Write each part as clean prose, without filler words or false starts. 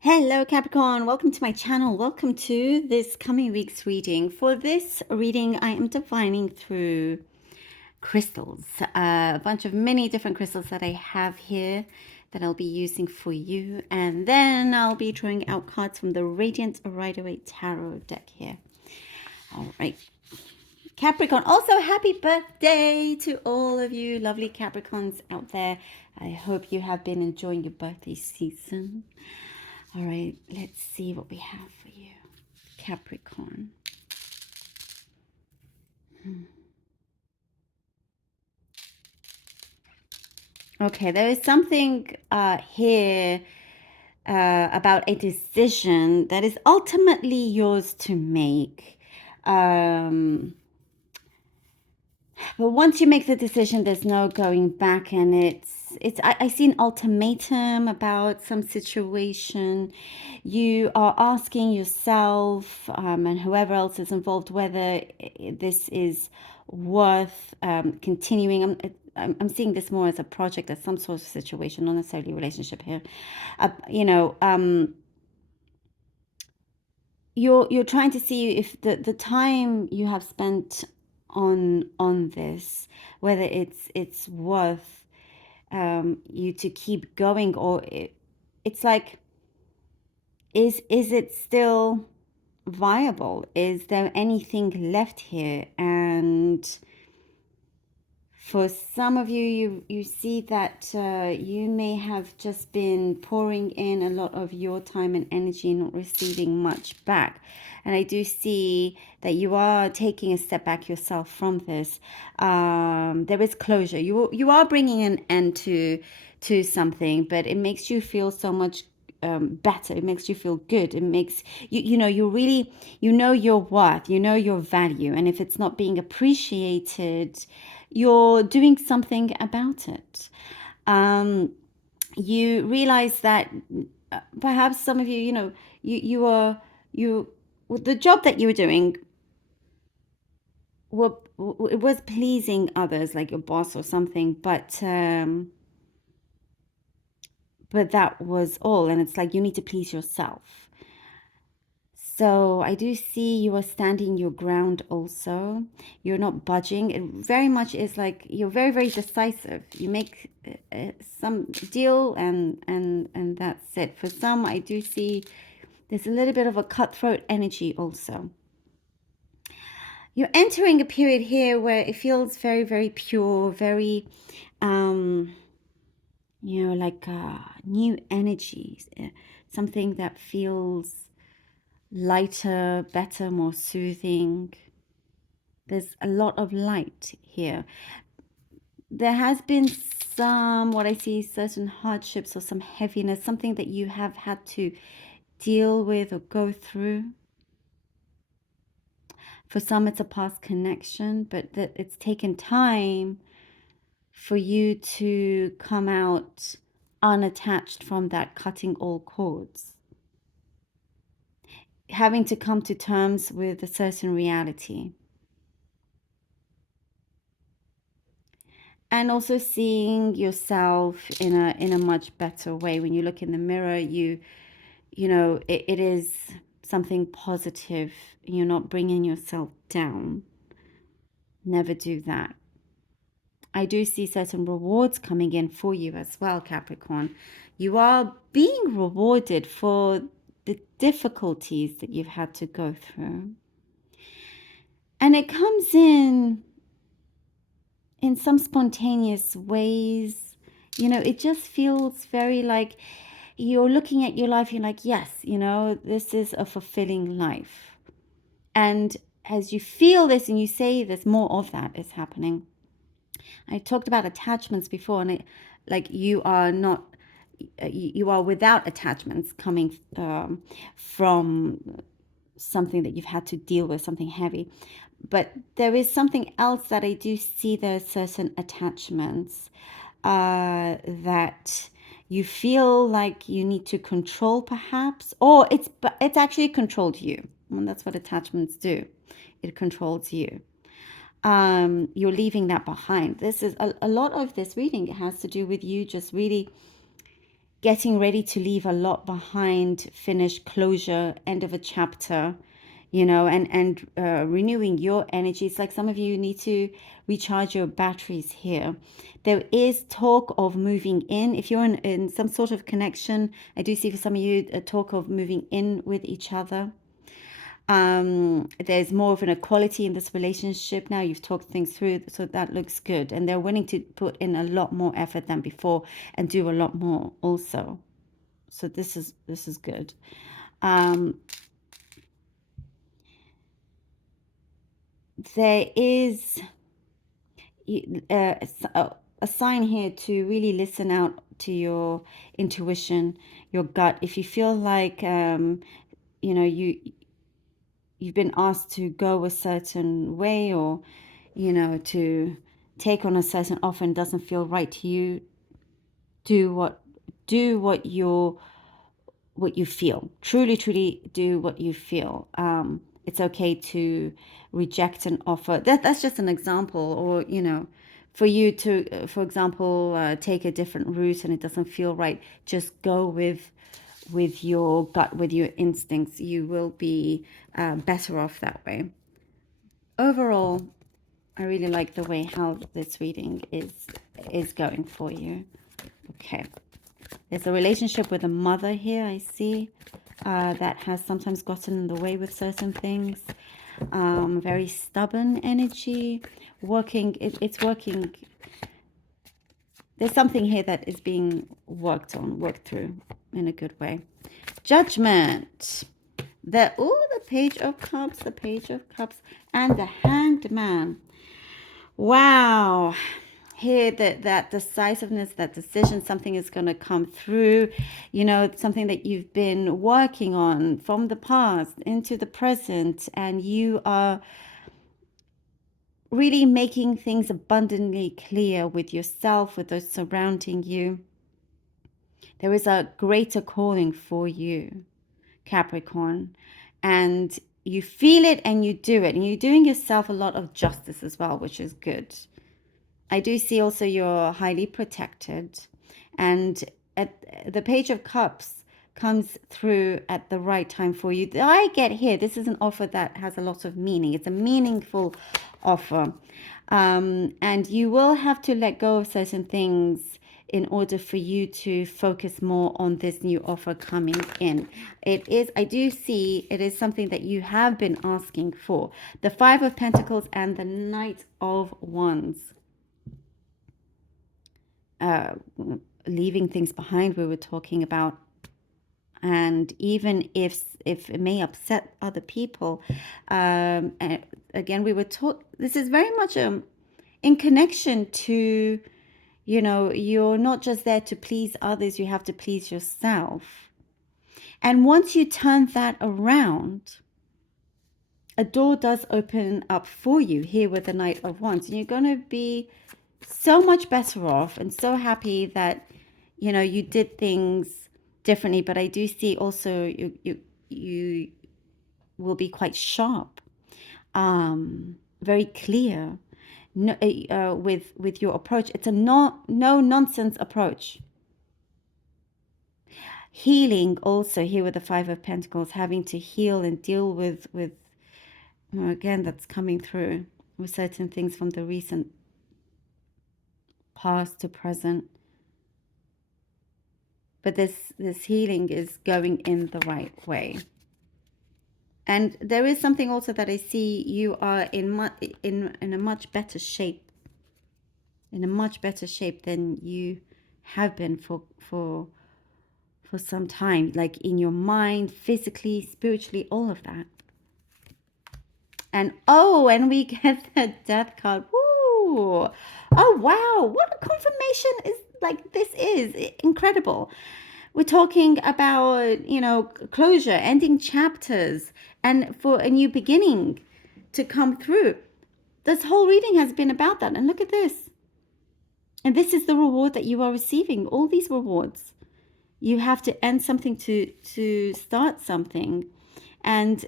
Hello, Capricorn. Welcome to my channel. Welcome to this coming week's reading. For this reading, I am divining through crystals, a bunch of many different crystals that I have here that I'll be using for you. And then I'll be drawing out cards from the Radiant Rider-Waite Tarot deck here. All right. Capricorn, also happy birthday to all of you lovely Capricorns out there. I hope you have been enjoying your birthday season. All right, let's see what we have for you, Capricorn. Okay, there is something here about a decision that is ultimately yours to make. But once you make the decision, there's no going back, and I see an ultimatum about some situation. You are asking yourself and whoever else is involved whether this is worth continuing. I'm seeing this more as a project, as some sort of situation, not necessarily a relationship here. You're trying to see if the time you have spent on this, whether it's worth you to keep going, or it's like, is it still viable? Is there anything left here? And for some of you, you see that you may have just been pouring in a lot of your time and energy, not receiving much back. And I do see that you are taking a step back yourself from this. There is closure. You are bringing an end to something, but it makes you feel so much better. It makes you feel good. It makes you really, your worth, your value. And if it's not being appreciated, you're doing something about it. You realize that perhaps some of you, the job that you were doing, it was pleasing others, like your boss or something, but that was all. And it's like you need to please yourself. So I do see you are standing your ground also. You're not budging. It very much is like you're very, very decisive. You make some deal and that's it. For some, I do see there's a little bit of a cutthroat energy also. You're entering a period here where it feels very, very pure, very, like new energies, something that feels lighter, better, more soothing. There's a lot of light here. There has been some, what I see, certain hardships or some heaviness, something that you have had to deal with or go through. For some, it's a past connection, but that it's taken time for you to come out unattached from that, cutting all cords. Having to come to terms with a certain reality. And also seeing yourself in a much better way. When you look in the mirror, it is something positive. You're not bringing yourself down. Never do that. I do see certain rewards coming in for you as well, Capricorn. You are being rewarded for the difficulties that you've had to go through. And it comes in some spontaneous ways. It just feels very like you're looking at your life, you're like, yes, this is a fulfilling life. And as you feel this and you say this, more of that is happening. I talked about attachments before, and you are without attachments coming from something that you've had to deal with, something heavy. But there is something else that I do see. There are certain attachments that you feel like you need to control, perhaps, or it's actually controlled you. And that's what attachments do. It controls you. You're leaving that behind. This is a lot of this reading. It has to do with you just really getting ready to leave a lot behind, finish closure, end of a chapter, and renewing your energy. It's like some of you need to recharge your batteries here. There is talk of moving in. If you're in some sort of connection, I do see for some of you a talk of moving in with each other. There's more of an equality in this relationship now. You've talked things through, so that looks good, and they're willing to put in a lot more effort than before and do a lot more also. So this is good. There is a sign here to really listen out to your intuition, your gut. If you feel like you've been asked to go a certain way, or to take on a certain offer and doesn't feel right to you, do what you feel. Truly do what you feel. It's okay to reject an offer. That's just an example. Or for you to, for example, take a different route and it doesn't feel right, just go with your gut, with your instincts. You will be better off that way. Overall, I really like the way how this reading is going for you. Okay. There's a relationship with a mother here, I see, that has sometimes gotten in the way with certain things. Very stubborn energy. It's working. There's something here that is being worked through in a good way. Judgment. The Page of Cups, and the Hanged Man. Wow. Here, that decisiveness, that decision, something is going to come through, something that you've been working on from the past into the present, and you are really making things abundantly clear with yourself, with those surrounding you. There is a greater calling for you, Capricorn, and you feel it and you do it, and you're doing yourself a lot of justice as well, which is good. I do see also you're highly protected, and at the Page of Cups comes through at the right time for you. I get here, this is an offer that has a lot of meaning. It's a meaningful offer, and you will have to let go of certain things in order for you to focus more on this new offer coming in. I do see it is something that you have been asking for. The Five of Pentacles and the Knight of Wands. Leaving things behind, we were talking about, and even if it may upset other people, and again, we were taught this is very much in connection to, you're not just there to please others, you have to please yourself. And once you turn that around, a door does open up for you here with the Knight of Wands, and you're going to be so much better off and so happy that you did things differently. But I do see also you will be quite sharp, very clear, with your approach. It's a no nonsense approach. Healing also here with the Five of Pentacles, having to heal and deal with again, that's coming through with certain things from the recent past to present. But this healing is going in the right way. And there is something also that I see you are in a much better shape. In a much better shape than you have been for some time. Like in your mind, physically, spiritually, all of that. And we get the Death card. Woo! Oh wow, what a confirmation is this is incredible. We're talking about, closure, ending chapters, and for a new beginning to come through. This whole reading has been about that. And look at this. And this is the reward that you are receiving. All these rewards. You have to end something to start something. And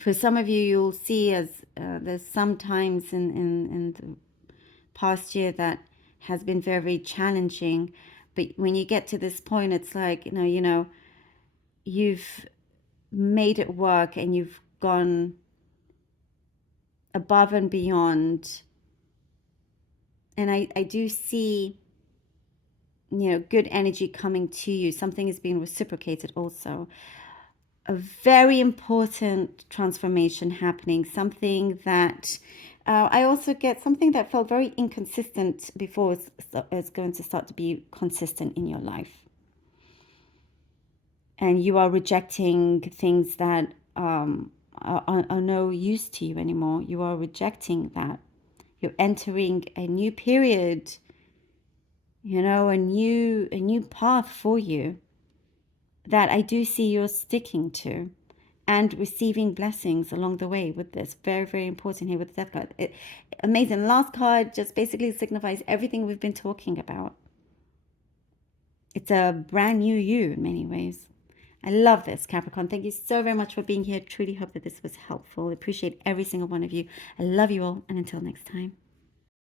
for some of you, you'll see as there's some times in the past year that has been very, very challenging. But when you get to this point, it's like, you've made it work and you've gone above and beyond. And I do see, good energy coming to you. Something is being reciprocated also. A very important transformation happening. Something that I also get something that felt very inconsistent before is going to start to be consistent in your life. And you are rejecting things that are no use to you anymore. You are rejecting that. You're entering a new period, a new path for you that I do see you're sticking to, and receiving blessings along the way with this. Very, very important here with the Death card. Amazing. Last card just basically signifies everything we've been talking about. It's a brand new you in many ways. I love this, Capricorn. Thank you so very much for being here. Truly hope that this was helpful. I appreciate every single one of you. I love you all, and until next time.